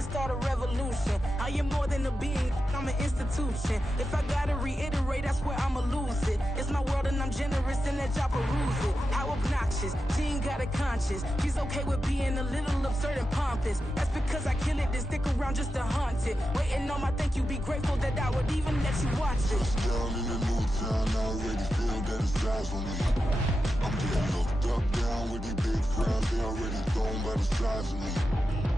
and start a revolution. I am more than a being, I'm an institution. If I gotta reiterate, that's where I'ma lose it. It's my world and I'm generous and that y'all peruse it. How obnoxious, she ain't got a conscience. She's okay with being a little absurd and pompous. That's because I kill it, then stick around just to haunt it. Waiting on my thank you, be grateful that I would even let you watch it. Down in the new town, I already feel that it's eyes on me. I'm getting looked up, down with these big frowns, they already thrown by the size of me.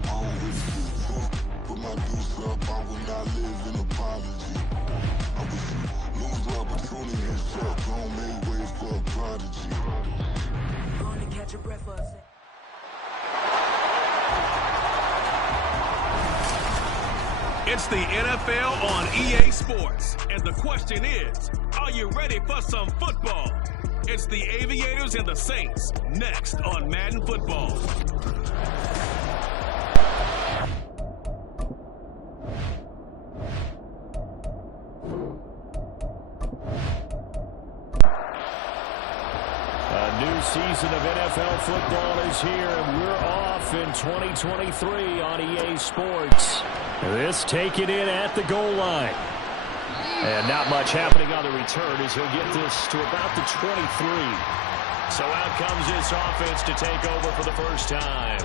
I don't really give a fuck, put my deuce up, I will not live in apology. I wish you lose the opportunity and shut, don't make way for a prodigy. Gonna catch your breath for a second. It's the NFL on EA Sports, and the question is, are you ready for some football? It's the Aviators and the Saints, next on Madden Football. A new season of NFL football is here, and we're off in 2023 on EA Sports. This taken in at the goal line. And not much happening on the return as he'll get this to about the 23. So out comes this offense to take over for the first time.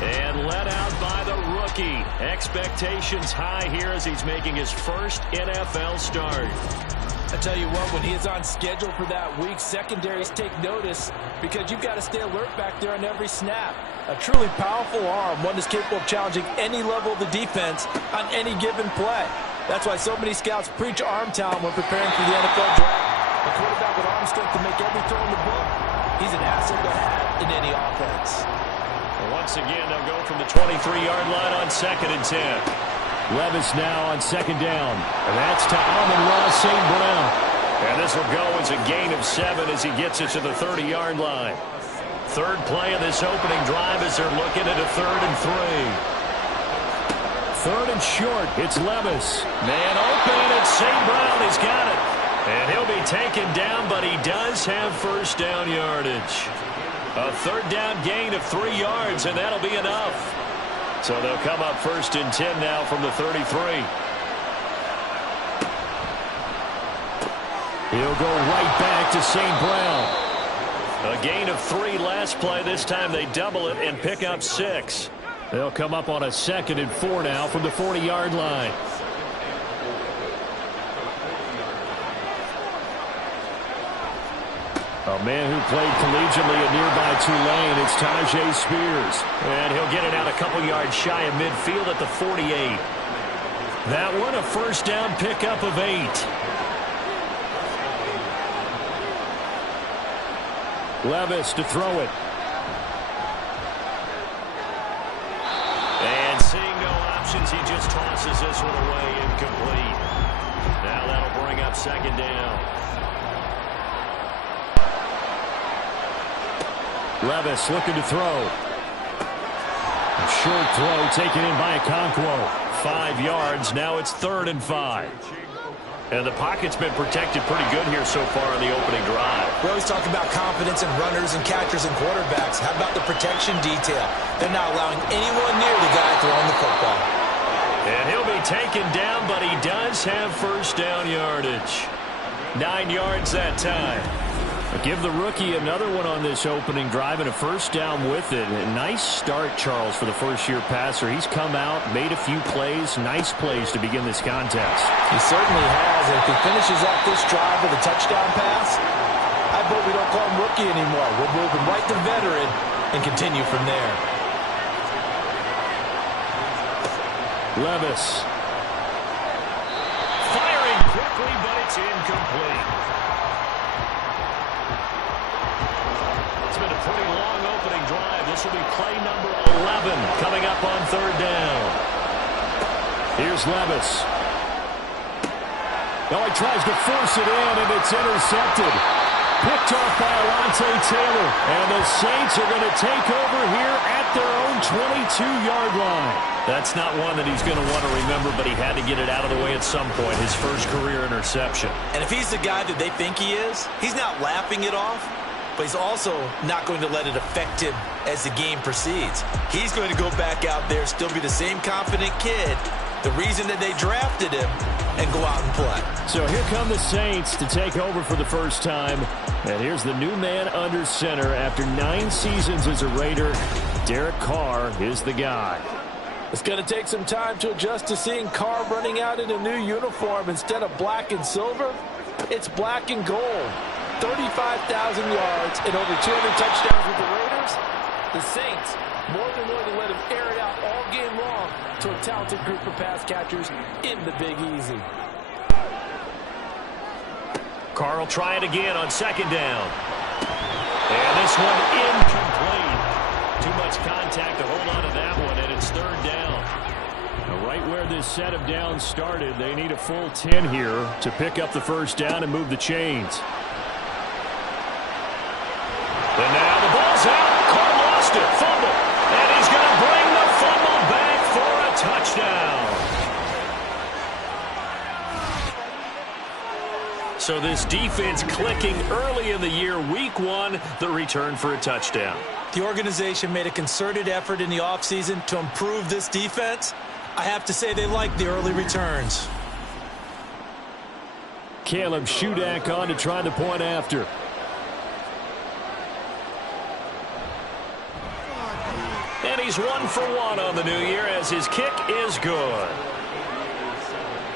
And let out by the rookie. Expectations high here as he's making his first NFL start. I tell you what, when he is on schedule for that week, secondaries take notice because you've got to stay alert back there on every snap. A truly powerful arm, one that's capable of challenging any level of the defense on any given play. That's why so many scouts preach arm talent when preparing for the NFL draft. A quarterback with arm strength to make every throw in the book. He's an asset to have in any offense. Well, once again, they'll go from the 23-yard line on 2nd and 10. Levis now on 2nd down. And that's to Amon-Ra St. Brown. And this will go as a gain of 7 as he gets it to the 30-yard line. Third play of this opening drive as they're looking at a 3rd and 3. 3rd and short. It's Levis. Man open, and St. Brown has got it. And he'll be taken down, but he does have first down yardage. A 3rd down gain of 3 yards, and that'll be enough. So they'll come up 1st and 10 now from the 33. He'll go right back to St. Brown. A gain of 3 last play. This time they double it and pick up 6. They'll come up on a 2nd and 4 now from the 40-yard line. A man who played collegiately at nearby Tulane, it's Tajay Spears. And he'll get it out a couple yards shy of midfield at the 48. That one a first down pickup of 8. Levis to throw it. And seeing no options, he just tosses this one away incomplete. Now that'll bring up 2nd down. Levis looking to throw. A short throw taken in by Okonkwo. 5 yards. Now it's 3rd and 5. And the pocket's been protected pretty good here so far on the opening drive. We always talk about confidence in runners and catchers and quarterbacks. How about the protection detail? They're not allowing anyone near the guy throwing the football. And he'll be taken down, but he does have first down yardage. 9 yards that time. Give the rookie another one on this opening drive and a first down with it. A nice start, Charles, for the first-year passer. He's come out, made a few plays, nice plays to begin this contest. He certainly has. And if he finishes up this drive with a touchdown pass, I bet we don't call him rookie anymore. We'll move him right to veteran and continue from there. Levis. Firing quickly, but it's incomplete. Been a pretty long opening drive. This will be play number 11 coming up on 3rd down. Here's Levis. Oh, he tries to force it in, and it's intercepted. Picked off by Alontae Taylor. And the Saints are going to take over here at their own 22-yard line. That's not one that he's going to want to remember, but he had to get it out of the way at some point. His first career interception. And if he's the guy that they think he is, he's not laughing it off. But he's also not going to let it affect him as the game proceeds. He's going to go back out there, still be the same confident kid, the reason that they drafted him, and go out and play. So here come the Saints to take over for the first time. And here's the new man under center after 9 seasons as a Raider. Derek Carr is the guy. It's going to take some time to adjust to seeing Carr running out in a new uniform instead of black and silver. It's black and gold. 35,000 yards and over 200 touchdowns with the Raiders. The Saints more than willing to let him air it out all game long to a talented group of pass catchers in the Big Easy. Carr will try it again on second down. And this one incomplete. Too much contact to hold on to that one, and it's third down. Now, right where this set of downs started, they need a full 10 here to pick up the first down and move the chains. And now the ball's out. Carr lost it. Fumble. And he's going to bring the fumble back for a touchdown. So this defense clicking early in the year. Week 1, the return for a touchdown. The organization made a concerted effort in the offseason to improve this defense. I have to say they like the early returns. Caleb Shudak on to try the point after. And he's 1 for 1 on the new year as his kick is good.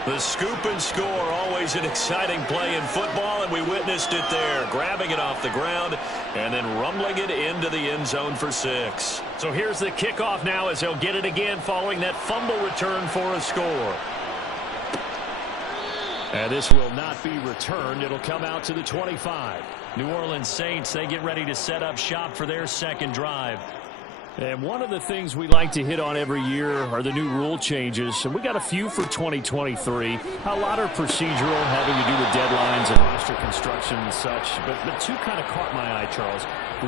The scoop and score, always an exciting play in football, and we witnessed it there, grabbing it off the ground and then rumbling it into the end zone for 6. So here's the kickoff now as they'll get it again following that fumble return for a score. And this will not be returned. It'll come out to the 25. New Orleans Saints, they get ready to set up shop for their second drive. And one of the things we like to hit on every year are the new rule changes. And we got a few for 2023. A lot are procedural, having to do with deadlines and roster construction and such. But 2 kind of caught my eye, Charles.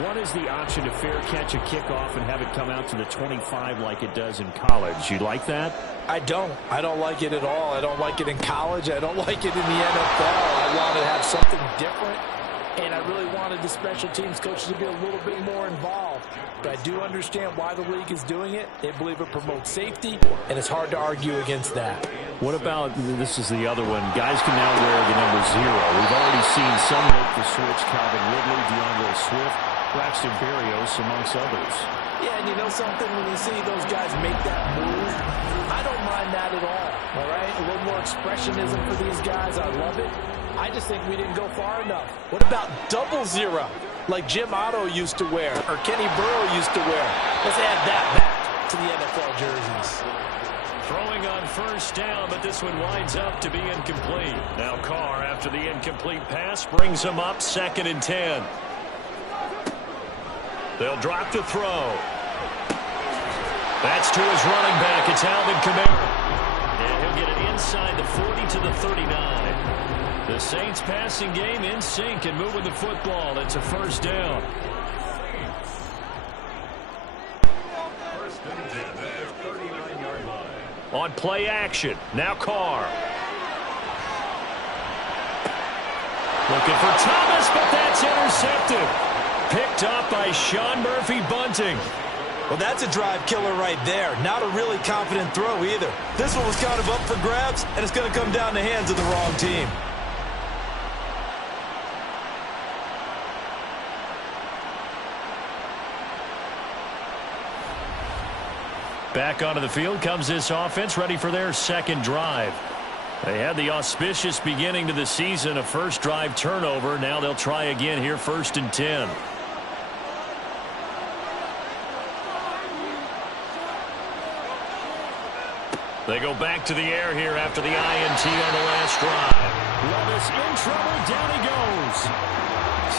One is the option to fair catch a kickoff and have it come out to the 25 like it does in college. You like that? I don't like it at all. I don't like it in college. I don't like it in the NFL. I want to have something different. And I really wanted the special teams coaches to be a little bit more involved. But I do understand why the league is doing it. They believe it promotes safety, and it's hard to argue against that. What about, this is the other one, guys can now wear the number 0. We've already seen some make the switch, Calvin Ridley, DeAndre Swift, Braxton Berrios, amongst others. Yeah, and you know something, when you see those guys make that move, I don't mind that at all right? A little more expressionism for these guys. I love it. I just think we didn't go far enough. What about 00, like Jim Otto used to wear, or Kenny Burrow used to wear? Let's add that back to the NFL jerseys. Throwing on first down, but this one winds up to be incomplete. Now Carr, after the incomplete pass, brings him up 2nd and 10. They'll drop the throw. That's to his running back. It's Alvin Kamara. And he'll get it inside the 40 to the 39. The Saints passing game in sync and moving the football. It's a first down. On play action. Now Carr. Looking for Thomas, but that's intercepted. Picked up by Sean Murphy-Bunting. Well, that's a drive killer right there. Not a really confident throw either. This one was kind of up for grabs, and it's going to come down the hands of the wrong team. Back onto the field comes this offense, ready for their second drive. They had the auspicious beginning to the season, a first drive turnover. Now they'll try again here, 1st and 10. They go back to the air here after the INT on the last drive. Levis in trouble, down he goes.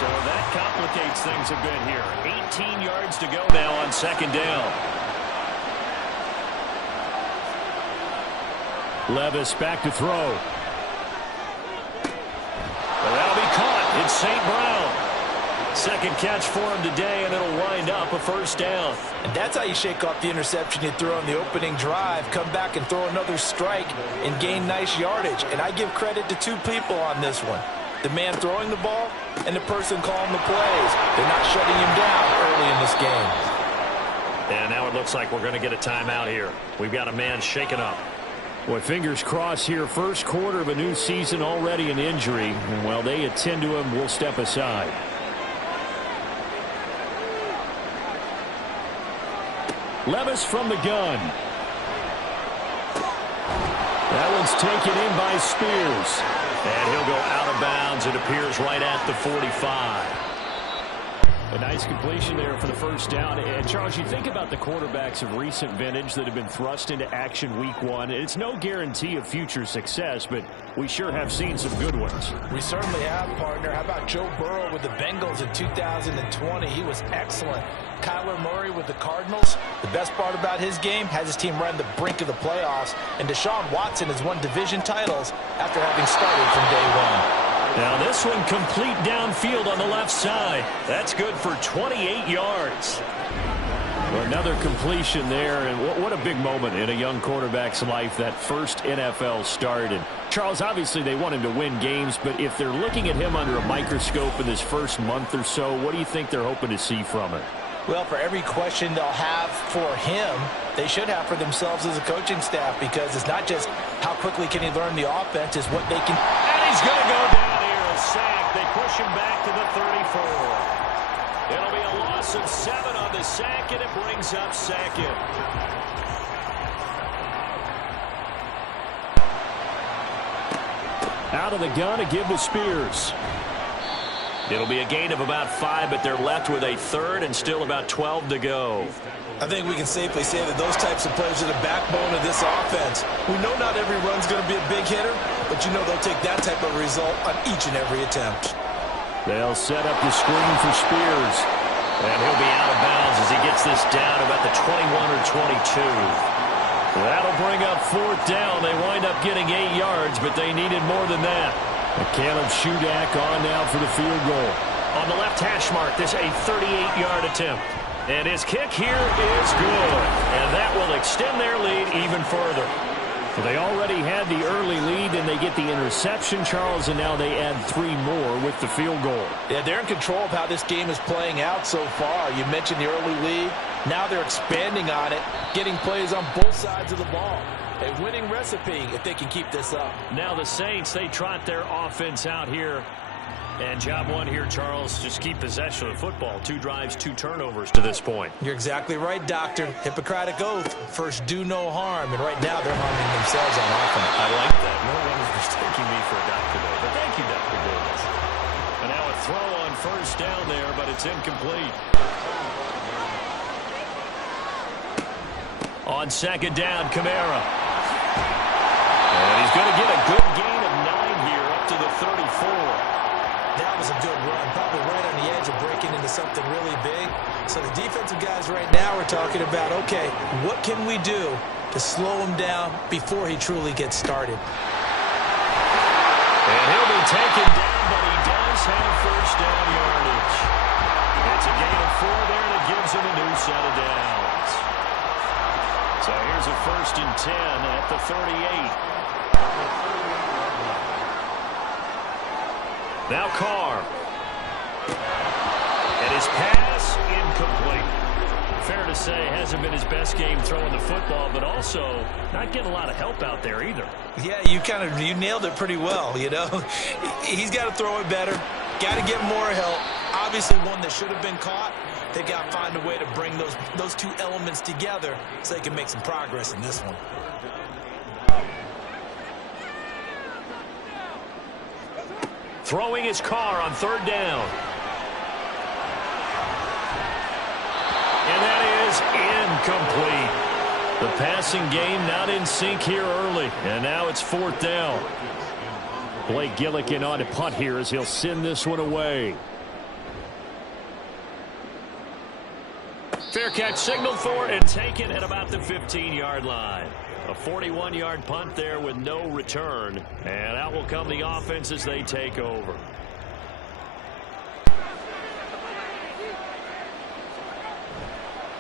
So that complicates things a bit here. 18 yards to go now on 2nd down. Levis back to throw. Well, that'll be caught. It's St. Brown. Second catch for him today, and it'll wind up a first down. And that's how you shake off the interception you threw on the opening drive. Come back and throw another strike and gain nice yardage. And I give credit to 2 people on this one. The man throwing the ball and the person calling the plays. They're not shutting him down early in this game. And now it looks like we're going to get a timeout here. We've got a man shaken up. Well, fingers crossed here. First quarter of a new season, already an injury. And while they attend to him, we'll step aside. Levis from the gun. That one's taken in by Spears. And he'll go out of bounds. It appears right at the 45. A nice completion there for the first down. And, Charles, you think about the quarterbacks of recent vintage that have been thrust into action week one. It's no guarantee of future success, but we sure have seen some good ones. We certainly have, partner. How about Joe Burrow with the Bengals in 2020? He was excellent. Kyler Murray with the Cardinals. The best part about his game, has his team right on the brink of the playoffs. And Deshaun Watson has won division titles after having started from day one. Now this one complete downfield on the left side. That's good for 28 yards. Another completion there, and what a big moment in a young quarterback's life, that first NFL start. And Charles, obviously they want him to win games, but if they're looking at him under a microscope in this first month or so, what do you think they're hoping to see from him? Well, for every question they'll have for him, they should have for themselves as a coaching staff, because it's not just how quickly can he learn the offense, it's what they can. And he's going to go down here, a sack. They push him back to the 34. It'll be a loss of 7 on the sack, and it brings up second. Out of the gun to give to Spears. It'll be a gain of about 5, but they're left with a third and still about 12 to go. I think we can safely say that those types of players are the backbone of this offense. We know not every run's going to be a big hitter, but you know they'll take that type of result on each and every attempt. They'll set up the screen for Spears. And he'll be out of bounds as he gets this down about the 21 or 22. That'll bring up 4th down. They wind up getting 8 yards, but they needed more than that. Caleb Shudak on now for the field goal. On the left hash mark, this a 38-yard attempt. And his kick here is good. And that will extend their lead even further. So they already had the early lead, and they get the interception, Charles, and now they add 3 more with the field goal. Yeah, they're in control of how this game is playing out so far. You mentioned the early lead. Now they're expanding on it, getting plays on both sides of the ball. A winning recipe if they can keep this up. Now the Saints, they trot their offense out here. And job one here, Charles, just keep possession of the football. 2 drives, 2 turnovers to this point. You're exactly right, Doctor. Hippocratic oath. First, do no harm. And right now, they're harming themselves on offense. I like that. No one is mistaking me for a doctor there. But thank you, Dr. Davis. And now a throw on first down there, but it's incomplete. On second down, Kamara. And he's going to get a good gain of 9 here up to the 34. That was a good run, probably right on the edge of breaking into something really big. So the defensive guys right now are talking about, okay, what can we do to slow him down before he truly gets started? And he'll be taken down, but he does have first down yardage. It's a gain of 4 there, and it gives him a new set of downs. So here's a 1st and 10 at the 38. Now Carr. And his pass incomplete. Fair to say, hasn't been his best game throwing the football, but also not getting a lot of help out there either. Yeah, you nailed it pretty well, you know. He's got to throw it better. Got to get more help. Obviously one that should have been caught. They got to find a way to bring those 2 elements together so they can make some progress in this one. Throwing his Carr on 3rd down. And that is incomplete. The passing game not in sync here early. And now it's 4th down. Blake Gillikin on to punt here as he'll send this one away. Fair catch signaled for and taken at about the 15-yard line. A 41-yard punt there with no return. And out will come the offense as they take over.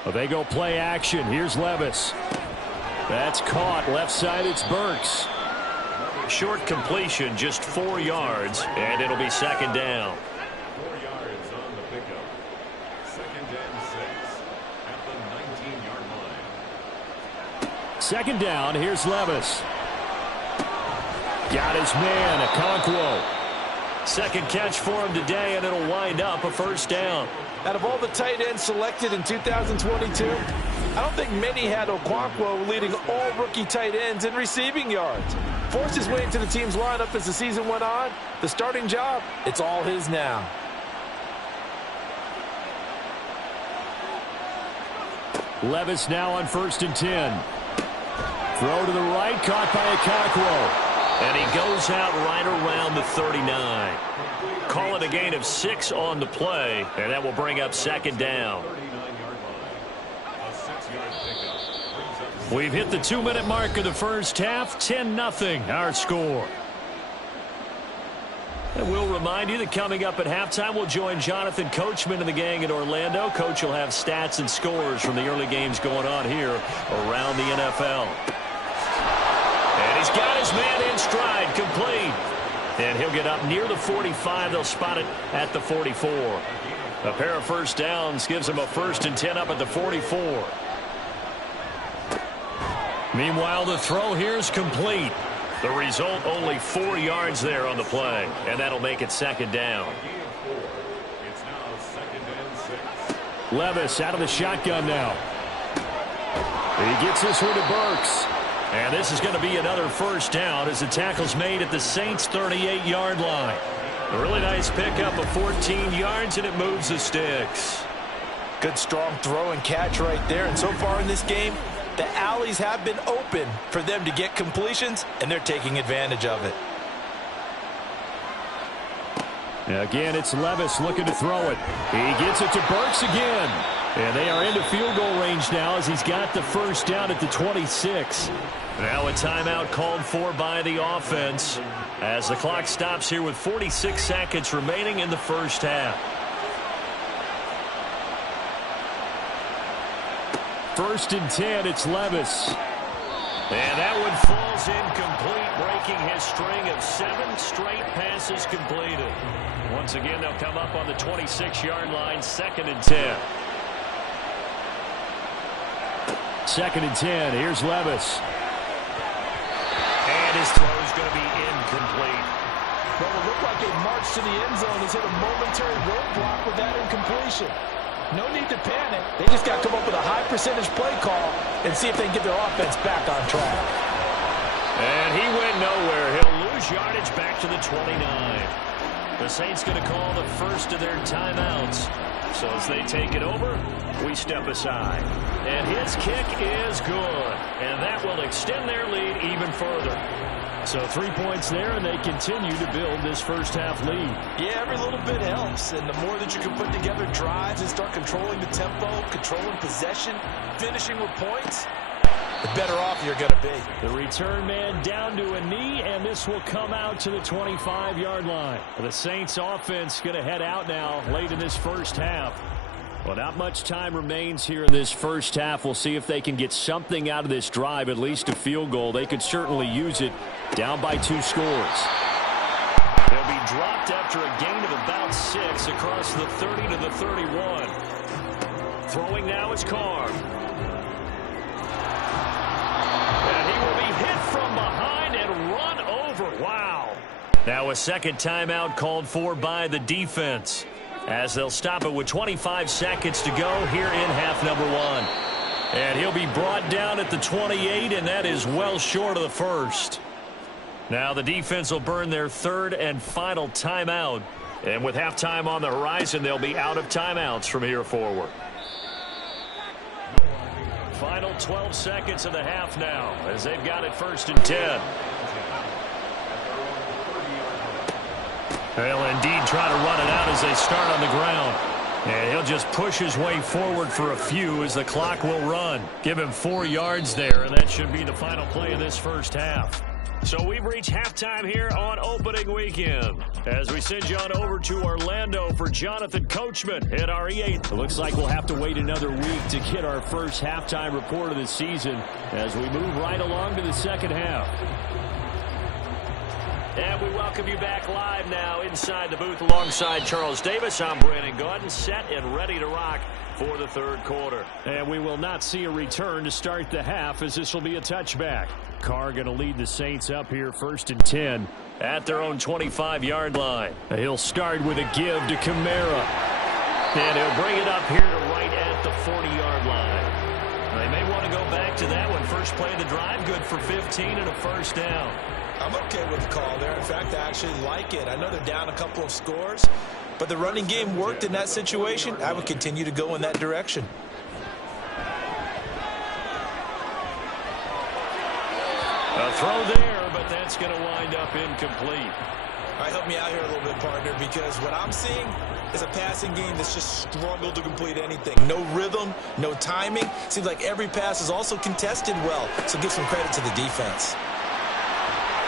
Well, they go play action. Here's Levis. That's caught. Left side, it's Burks. Short completion, just 4 yards, and it'll be 2nd down. 4 yards on the pickup. 2nd and 6 at the 19-yard second down, here's Levis. Got his man, Okonkwo. Second catch for him today, and it'll wind up a first down. Out of all the tight ends selected in 2022, I don't think many had Okonkwo leading all rookie tight ends in receiving yards. Forced his way into the team's lineup as the season went on. The starting job, it's all his now. Levis now on 1st and 10. Throw to the right, caught by Okonkwo. And he goes out right around the 39. Call it a gain of 6 on the play, and that will bring up second down. We've hit the 2-minute mark of the first half, 10-0 our score. And we'll remind you that coming up at halftime, we'll join Jonathan Coachman and the gang in Orlando. Coach will have stats and scores from the early games going on here around the NFL. And he's got his man in stride, complete. And he'll get up near the 45. They'll spot it at the 44. A pair of first downs gives him a 1st and 10 up at the 44. Meanwhile, the throw here is complete. The result, only 4 yards there on the play. And that'll make it second down. Levis out of the shotgun now. He gets this one to Burks. And this is going to be another first down as the tackle's made at the Saints' 38-yard line. A really nice pickup of 14 yards, and it moves the sticks. Good strong throw and catch right there. And so far in this game, the alleys have been open for them to get completions, and they're taking advantage of it. Again, it's Levis looking to throw it. He gets it to Burks again. And they are into field goal range now as he's got the first down at the 26. Now a timeout called for by the offense as the clock stops here with 46 seconds remaining in the first half. 1st and 10, it's Levis. And that one falls incomplete, breaking his string of 7 straight passes completed. Once again, they'll come up on the 26-yard line, 2nd and 10. 2nd and 10. Here's Levis. And his throw is going to be incomplete. Well, it looked like a march to the end zone. He's hit a momentary roadblock with that incompletion. No need to panic. They just got to come up with a high percentage play call and see if they can get their offense back on track. And he went nowhere. He'll lose yardage back to the 29. The Saints going to call the first of their timeouts. So as they take it over, we step aside. And his kick is good. And that will extend their lead even further. So 3 points there, and they continue to build this first half lead. Yeah, every little bit helps. And the more that you can put together drives and start controlling the tempo, controlling possession, finishing with points, the better off you're going to be. The return man down to a knee, and this will come out to the 25-yard line. The Saints offense going to head out now late in this first half. Well, not much time remains here in this first half. We'll see if they can get something out of this drive, at least a field goal. They could certainly use it. Down by 2 scores. They'll be dropped after a gain of about 6 across the 30 to the 31. Throwing now is Carr. And he will be hit from behind and run over. Wow. Now a second timeout called for by the defense, as they'll stop it with 25 seconds to go here in half number 1. And he'll be brought down at the 28, and that is well short of the first. Now the defense will burn their 3rd and final timeout. And with halftime on the horizon, they'll be out of timeouts from here forward. Final 12 seconds of the half now as they've got it 1st and 10. They'll indeed try to run it out as they start on the ground. And he'll just push his way forward for a few as the clock will run. Give him 4 yards there, and that should be the final play of this first half. So we've reached halftime here on opening weekend as we send you on over to Orlando for Jonathan Coachman at our EA. It looks like we'll have to wait another week to get our first halftime report of the season as we move right along to the second half. And we welcome you back live now inside the booth alongside Charles Davis. I'm Brandon Gaudin, set and ready to rock for the third quarter. And we will not see a return to start the half, as this will be a touchback. Carr going to lead the Saints up here 1st and 10 at their own 25-yard line. He'll start with a give to Kamara. And he'll bring it up here to right at the 40-yard line. They may want to go back to that one. First play of the drive, good for 15 and a first down. I'm okay with the call there. In fact, I actually like it. I know they're down a couple of scores, but the running game worked in that situation. I would continue to go in that direction. A throw there, but that's going to wind up incomplete. All right, help me out here a little bit, partner, because what I'm seeing is a passing game that's just struggled to complete anything. No rhythm, no timing. Seems like every pass is also contested well, so give some credit to the defense.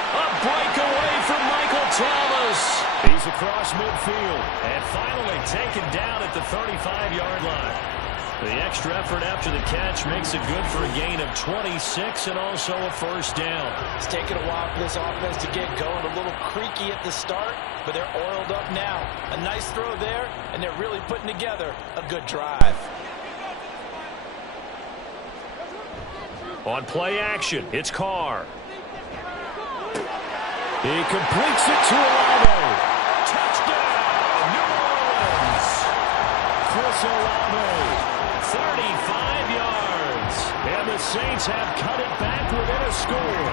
A breakaway from Michael Thomas. He's across midfield and finally taken down at the 35-yard line. The extra effort after the catch makes it good for a gain of 26 and also a first down. It's taken a while for this offense to get going. A little creaky at the start, but they're oiled up now. A nice throw there, and they're really putting together a good drive. On play action, it's Carr. He completes it to Olave. Touchdown, New Orleans. Chris Olave, 35 yards. And the Saints have cut it back within a score.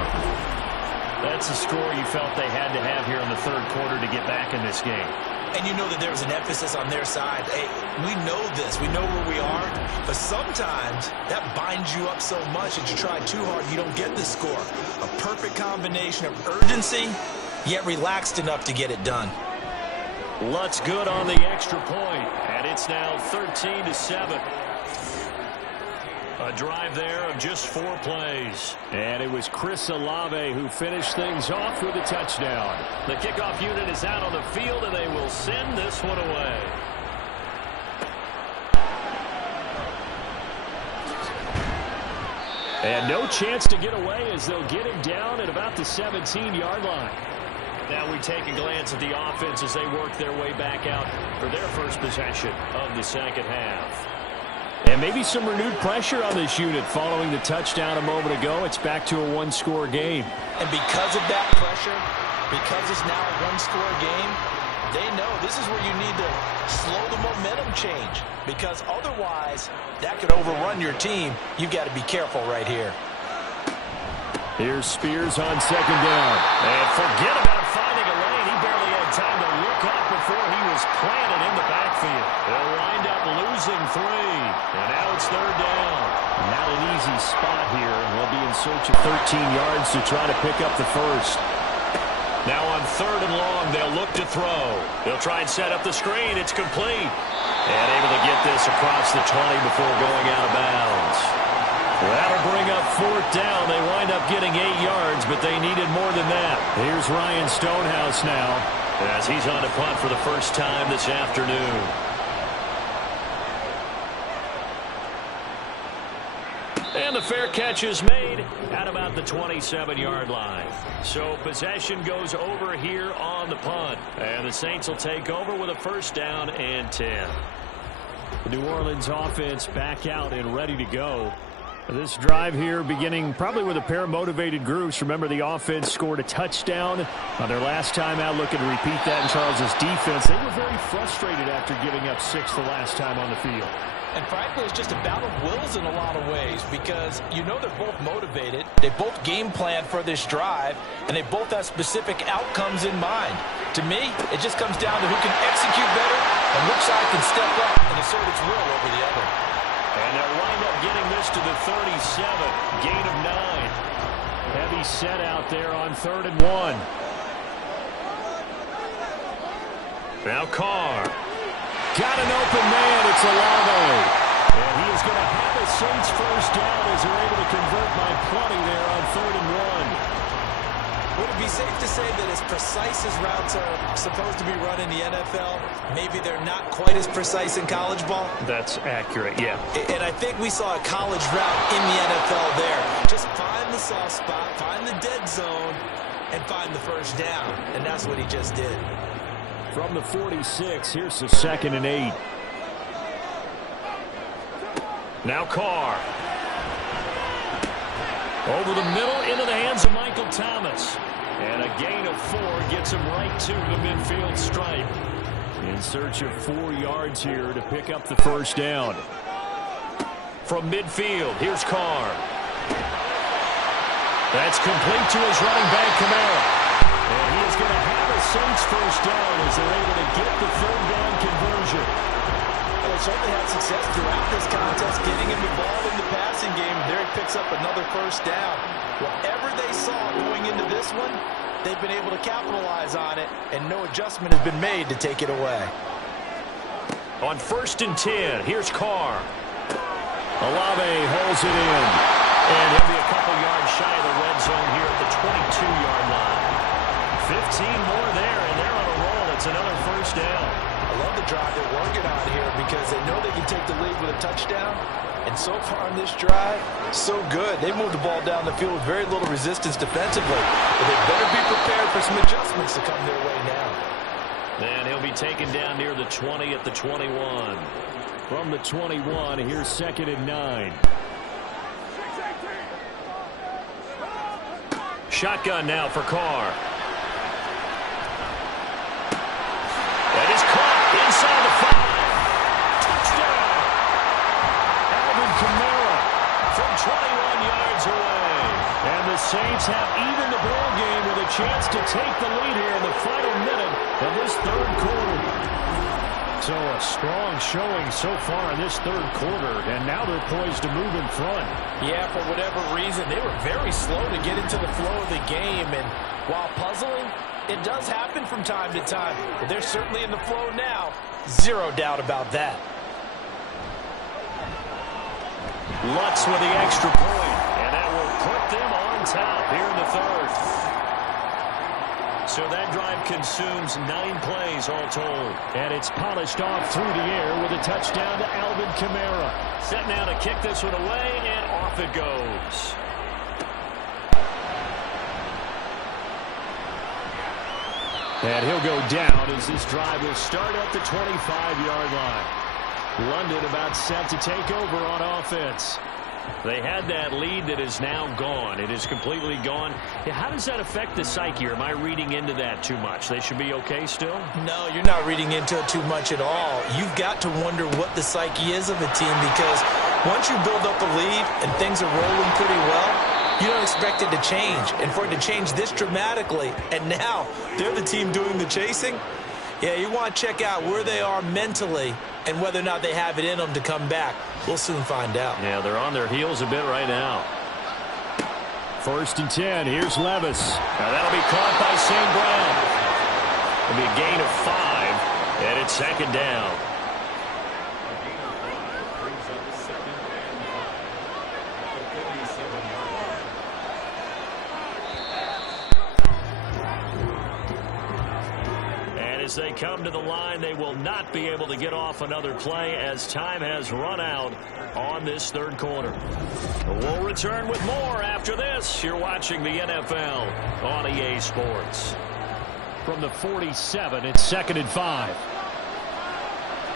That's the score you felt they had to have here in the third quarter to get back in this game. And you know that there's an emphasis on their side. Hey, we know this. We know where we are. But sometimes that binds you up so much that you try too hard, you don't get the score. A perfect combination of urgency, yet relaxed enough to get it done. Lutz good on the extra point, and it's now 13-7. A drive there of just 4 plays. And it was Chris Olave who finished things off with a touchdown. The kickoff unit is out on the field, and they will send this one away. And no chance to get away as they'll get him down at about the 17-yard line. Now we take a glance at the offense as they work their way back out for their first possession of the second half. And maybe some renewed pressure on this unit following the touchdown a moment ago. It's back to a one-score game. And because of that pressure, because it's now a one-score game, they know this is where you need to slow the momentum change. Because otherwise, that could overrun your team. You've got to be careful right here. Here's Spears on second down. And forget about finding a lane. He barely had time to look up before he was planted in the backfield. They'll wind up losing 3. And now it's third down. Not an easy spot here. And they'll be in search of 13 yards to try to pick up the first. Now on third and long, they'll look to throw. They'll try and set up the screen. It's complete. And able to get this across the 20 before going out of bounds. That'll bring up fourth down. They wind up getting 8 yards, but they needed more than that. Here's Ryan Stonehouse now as he's on to punt for the first time this afternoon. And the fair catch is made at about the 27-yard line. So possession goes over here on the punt. And the Saints will take over with a first down and 10. The New Orleans offense back out and ready to go. This drive here beginning probably with a pair of motivated groups. Remember, the offense scored a touchdown on their last time out. Looking to repeat that in Charles's defense. They were very frustrated after giving up 6 the last time on the field. And frankly, it's just a battle of wills in a lot of ways because you know they're both motivated. They both game plan for this drive, and they both have specific outcomes in mind. To me, it just comes down to who can execute better and which side can step up and assert its will over the other. And they'll wind up getting this to the 37, gain of 9. Heavy set out there on 3rd and 1. Now Carr. Got an open man. It's Olave. And he is going to have a Saints first down as they're able to convert by plenty there on 3rd and 1. Would it be safe to say that as precise as routes are supposed to be run in the NFL, maybe they're not quite as precise in college ball? That's accurate, yeah. And I think we saw a college route in the NFL there. Just find the soft spot, find the dead zone, and find the first down. And that's what he just did. From the 46, here's the 2nd and 8. Now Carr. Over the middle into the hands of Michael Thomas. And a gain of 4 gets him right to the midfield stripe. In search of 4 yards here to pick up the first down. From midfield, here's Carr. That's complete to his running back, Kamara. And he is going to have a Saints first down as they're able to get the third down conversion. Well, they certainly had success throughout this contest, getting him the ball in the passing game. There he picks up another first down. Whatever they saw going into this one, they've been able to capitalize on it, and no adjustment has been made to take it away. On 1st and 10, here's Carr. Olave holds it in. And he'll be a couple yards shy of the red zone here at the 22-yard line. 15 more there, and they're on a roll. It's another first down. I love the drive they're working on here because they know they can take the lead with a touchdown. And so far in this drive, so good. They moved the ball down the field with very little resistance defensively. But they better be prepared for some adjustments to come their way now. And he'll be taken down near the 20 at the 21. From the 21, here's 2nd and 9. Shotgun now for Carr. That is caught inside the 5. Touchdown! Alvin Kamara from 21 yards away. And the Saints have evened the ball game with a chance to take the lead here in the final minute of this third quarter. So a strong showing so far in this third quarter, and now they're poised to move in front. Yeah, for whatever reason, they were very slow to get into the flow of the game, and while puzzling, it does happen from time to time, but they're certainly in the flow now. Zero doubt about that. Lutz with the extra point, and that will put them on top here in the third. So that drive consumes 9 plays all told. And it's polished off through the air with a touchdown to Alvin Kamara. Set now to kick this one away, and off it goes. And he'll go down as this drive will start at the 25-yard line. London about set to take over on offense. They had that lead that is now gone. It is completely gone. How does that affect the psyche? Or am I reading into that too much? They should be okay still? No, you're not reading into it too much at all. You've got to wonder what the psyche is of a team, because once you build up a lead and things are rolling pretty well, you don't expect it to change. And for it to change this dramatically, and now they're the team doing the chasing, yeah, you want to check out where they are mentally and whether or not they have it in them to come back. We'll soon find out. Yeah, they're on their heels a bit right now. 1st and 10. Here's Levis. Now that'll be caught by St. Brown. It'll be a gain of 5, and it's 2nd down. As they come to the line, they will not be able to get off another play as time has run out on this third quarter. We'll return with more after this. You're watching the NFL on EA Sports. From the 47, it's 2nd and 5.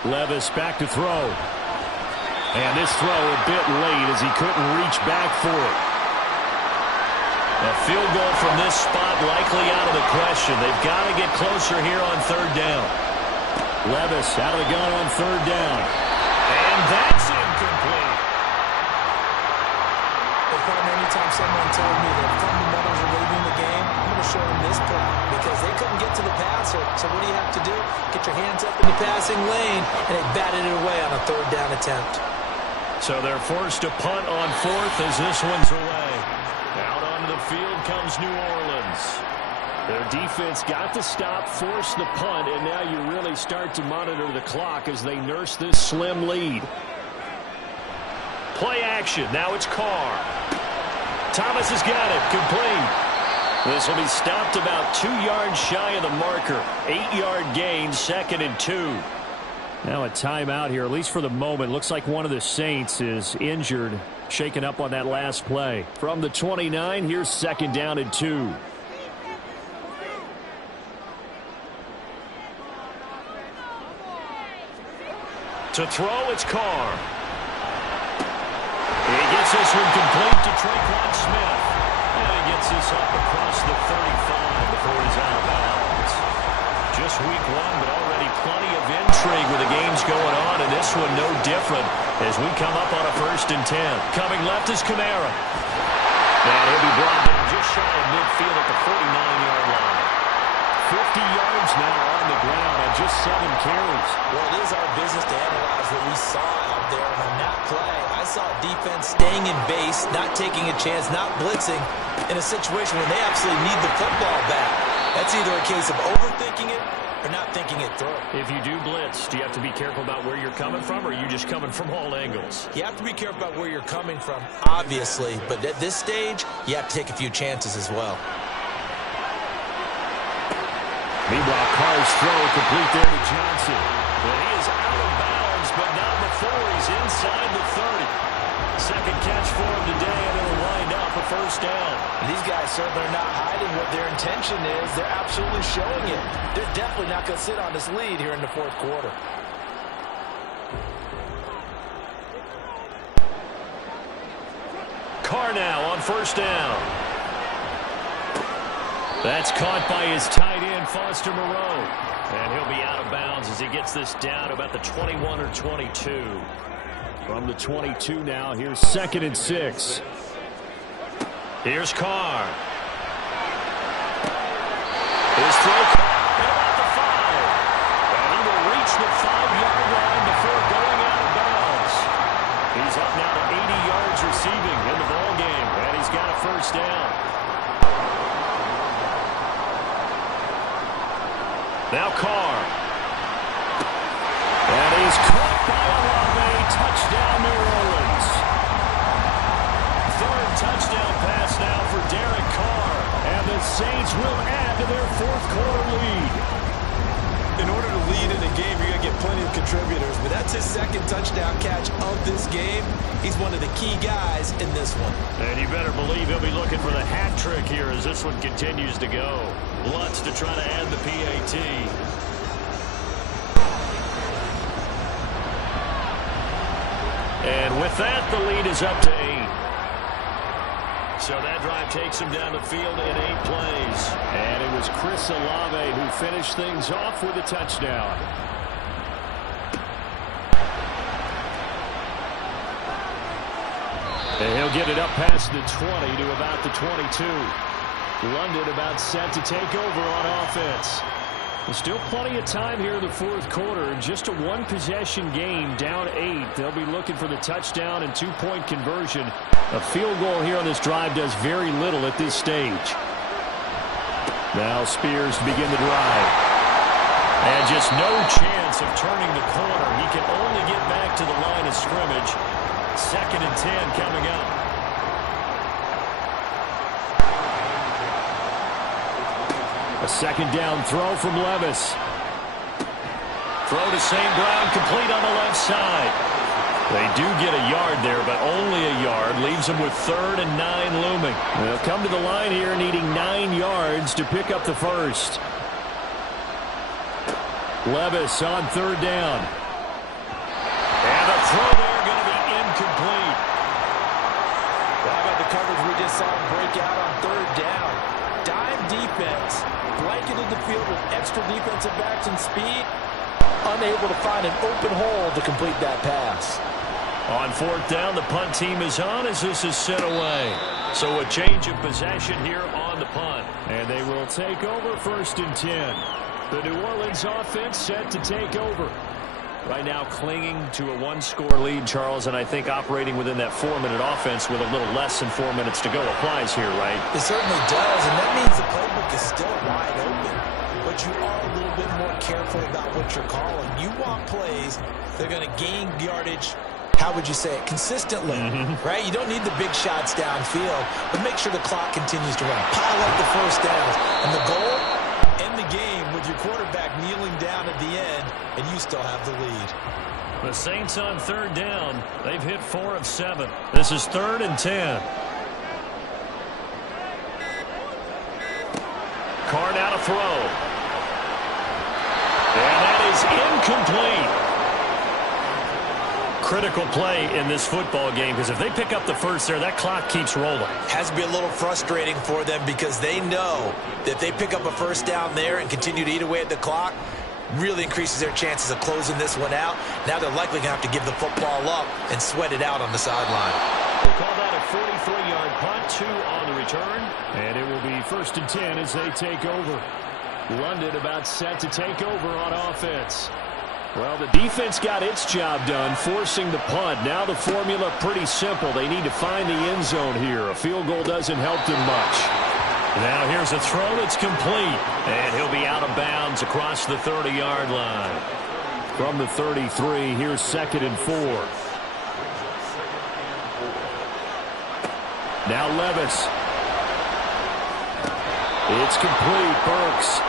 Levis back to throw. And this throw a bit late as he couldn't reach back for it. A field goal from this spot likely out of the question. They've got to get closer here on 3rd down. Levis out of the gun on 3rd down. And that's incomplete. Hey, partner, anytime someone tells me that fundamentals are leading the game, I'm going to show them this play because they couldn't get to the passer. So what do you have to do? Get your hands up in the passing lane, and they batted it away on a 3rd down attempt. So they're forced to punt on 4th as this one's away. Out onto the field comes New Orleans. Their defense got the stop, forced the punt, and now you really start to monitor the clock as they nurse this slim lead. Play action. Now it's Carr. Thomas has got it. Complete. This will be stopped about 2 yards shy of the marker. 8-yard gain, 2nd and 2. Now a timeout here, at least for the moment. Looks like one of the Saints is injured, shaken up on that last play. From the 29, here's 2nd down and 2. To throw, it's Carr. Gets this one complete to Traquan Smith. And he gets this up across the 35 before he's out of bounds. Just week one, but already plenty of intrigue with the games going on, and this one no different as we come up on a 1st and 10. Coming left is Kamara. And he'll be brought down just shy of midfield at the 49-yard line. 50 yards now on the ground on just 7 carries. Well, it is our business to analyze what we saw out there. And on that play, I saw defense staying in base, not taking a chance, not blitzing in a situation where they absolutely need the football back. That's either a case of overthinking it or not thinking it through. If you do blitz, do you have to be careful about where you're coming from, or are you just coming from all angles? You have to be careful about where you're coming from, obviously. But at this stage, you have to take a few chances as well. Meanwhile, Carr's throw complete there to Johnson. Well, he is out of bounds, but not before he's inside the 30. Second catch for him today, and it'll wind up a 1st down. These guys certainly are not hiding what their intention is. They're absolutely showing it. They're definitely not going to sit on this lead here in the 4th quarter. Carr now on 1st down. That's caught by his tight end, Foster Moreau. And he'll be out of bounds as he gets this down to about the 21 or 22. From the 22 now, here's 2nd and 6. Here's Carr. His throw at about the 5. And he will reach the 5-yard line before going out of bounds. He's up now to 80 yards receiving in the ballgame, and he's got a 1st down. Now Carr. And he's caught by Olave. Touchdown, New Orleans. 3rd touchdown pass now for Derek Carr. And the Saints will add to their 4th quarter lead. In order to lead in a game, you're going to get plenty of contributors. But that's his 2nd touchdown catch of this game. He's one of the key guys in this one. And you better believe he'll be looking for the hat trick here as this one continues to go. Lutz to try to add the PAT. And with that, the lead is up to 8. So that drive takes him down the field in 8 plays. And it was Chris Olave who finished things off with a touchdown. And he'll get it up past the 20 to about the 22. London about set to take over on offense. There's still plenty of time here in the 4th quarter. Just a 1-possession game, down 8. They'll be looking for the touchdown and 2-point conversion. A field goal here on this drive does very little at this stage. Now Spears to begin the drive. And just no chance of turning the corner. He can only get back to the line of scrimmage. 2nd and 10 coming up. A 2nd down throw from Levis. Throw to St. Brown, complete on the left side. They do get a yard there, but only a yard. Leaves them with 3rd and 9 looming. They'll come to the line here needing 9 yards to pick up the 1st. Levis on 3rd down. And a throw there going to be incomplete. Well, how about the coverage we just saw him break out on 3rd down? Dime defense, blanketed the field with extra defensive backs and speed, unable to find an open hole to complete that pass. On 4th down, the punt team is on as this is sent away. So a change of possession here on the punt. And they will take over 1st and 10. The New Orleans offense set to take over. Right now clinging to a 1-score lead, Charles, and I think operating within that 4-minute offense with a little less than 4 minutes to go applies here, right? It certainly does, and that means the playbook is still wide open. But you are a little bit more careful about what you're calling. You want plays, they're going to gain yardage, how would you say it, consistently, right? You don't need the big shots downfield, but make sure the clock continues to run. Pile up the 1st downs, and the goal, end the game with your quarterback kneeling down at the end, and you still have the lead. The Saints on 3rd down. They've hit 4 of 7. This is 3rd and 10. Carr now to throw. And that is incomplete. critical play in this football game, because if they pick up the first there, that clock keeps rolling. Has to be a little frustrating for them because they know that if they pick up a first down there and continue to eat away at the clock, really increases their chances of closing this one out. Now they're likely going to have to give the football up and sweat it out on the sideline. We'll call that a 43-yard punt, 2 on the return, and it will be 1st and 10 as they take over. London about set to take over on offense. Well, the defense got its job done, forcing the punt. Now the formula pretty simple. They need to find the end zone here. A field goal doesn't help them much. Now here's a throw that's complete, and he'll be out of bounds across the 30-yard line. From the 33, here's 2nd and 4. Now Levis. It's complete. Burks.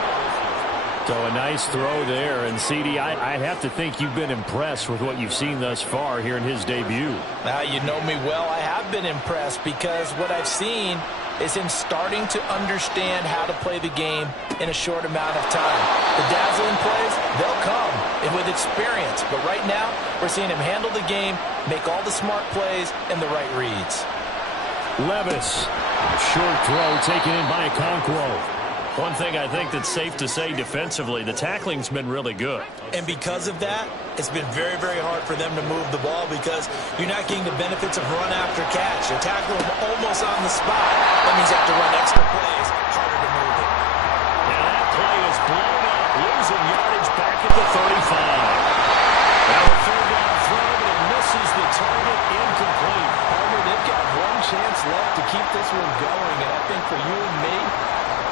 So a nice throw there. And, CD, I have to think you've been impressed with what you've seen thus far here in his debut. Now, you know me well. I have been impressed because what I've seen is him starting to understand how to play the game in a short amount of time. The dazzling plays, they'll come and with experience. But right now, we're seeing him handle the game, make all the smart plays, and the right reads. Levis. Short throw taken in by Okonkwo. One thing I think that's safe to say defensively, the tackling's been really good. And because of that, it's been very, very hard for them to move the ball because you're not getting the benefits of run after catch. You're tackling them almost on the spot. That means you have to run extra plays, harder to move it. And that play is blown up, losing yardage back at the 35. Now a 3rd down throw, but it misses the target, incomplete. They've got one chance left to keep this one going, and I think for you and me,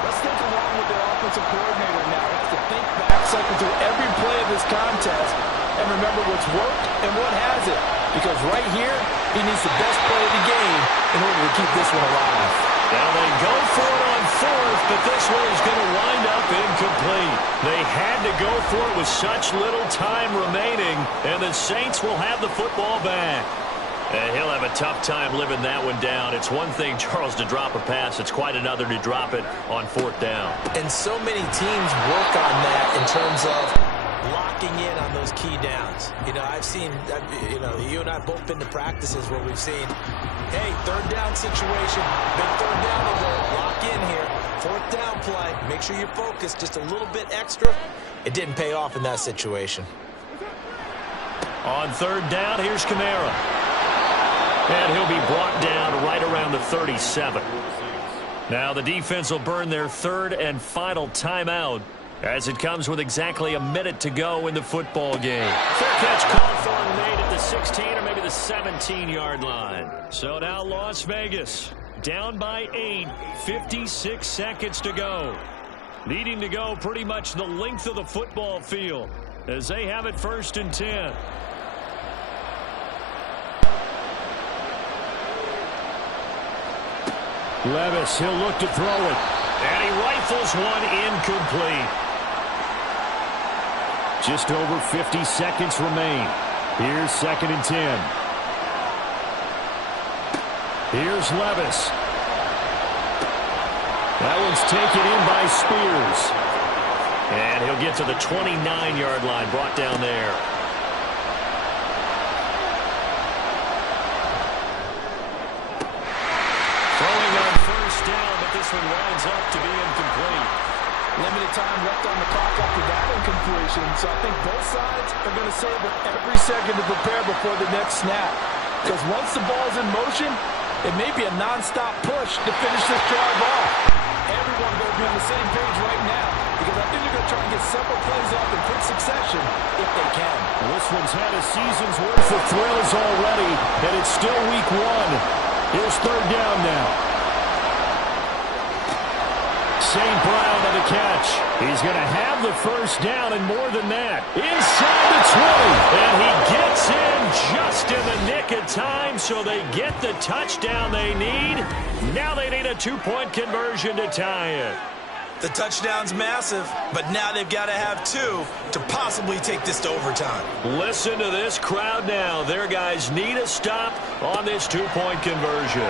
let's think along with their offensive coordinator now. Let's think back, cycle through every play of this contest, and remember what's worked and what hasn't. Because right here, he needs the best play of the game in order to keep this one alive. Now they go for it on 4th, but this one is going to wind up incomplete. They had to go for it with such little time remaining, and the Saints will have the football back. And he'll have a tough time living that one down. It's one thing, Charles, to drop a pass. It's quite another to drop it on 4th down. And so many teams work on that in terms of locking in on those key downs. You know, I've seen, you and I both been to practices where we've seen, hey, 3rd down situation, big 3rd down to go, lock in here, 4th down play, make sure you're focused just a little bit extra. It didn't pay off in that situation. On 3rd down, here's Kamara. And he'll be brought down right around the 37. Now the defense will burn their 3rd and final timeout as it comes with exactly a minute to go in the football game. Fair catch called for and made at the 16 or maybe the 17-yard line. So now Las Vegas down by 8, 56 seconds to go. Needing to go pretty much the length of the football field as they have it 1st and 10. Levis, he'll look to throw it. And he rifles one incomplete. Just over 50 seconds remain. Here's 2nd and 10. Here's Levis. That one's taken in by Spears. And he'll get to the 29-yard line, brought down there. Throwing on 1st down, but this one winds up to be incomplete. Limited time left on the clock after that incompletion, so I think both sides are going to savor every second to prepare before the next snap. Because once the ball's in motion, it may be a non-stop push to finish this drive off. Everyone will be on the same page right now because I think they're going to try and get several plays off in quick succession if they can. This one's had a season's worth of thrills already, and it's still week 1. Here's 3rd down now. St. Brown on the catch. He's going to have the 1st down and more than that. Inside the 20. And he gets in just in the nick of time, so they get the touchdown they need. Now they need a 2-point conversion to tie it. The touchdown's massive, but now they've got to have 2 to possibly take this to overtime. Listen to this crowd now. Their guys need a stop on this 2-point conversion.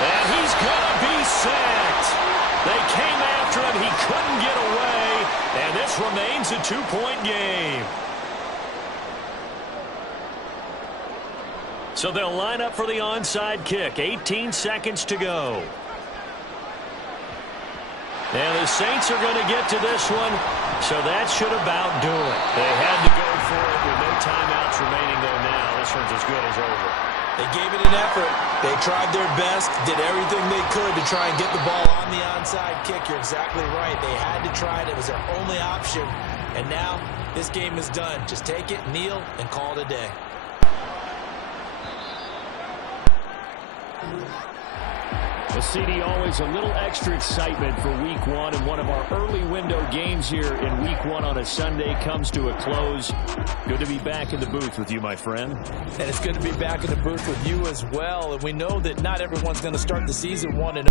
And he's going to be sacked. They came after him. He couldn't get away. And this remains a 2-point game. So they'll line up for the onside kick. 18 seconds to go. And the Saints are going to get to this one, so that should about do it. They had to go for it with no timeouts remaining, though, now. This one's as good as over. They gave it an effort. They tried their best, did everything they could to try and get the ball on the onside kick. You're exactly right. They had to try it. It was their only option. And now this game is done. Just take it, kneel, and call it a day. Well, CD, always a little extra excitement for Week 1, and one of our early window games here in Week 1 on a Sunday comes to a close. Good to be back in the booth with you, my friend. And it's good to be back in the booth with you as well. And we know that not everyone's going to start the season 1-0.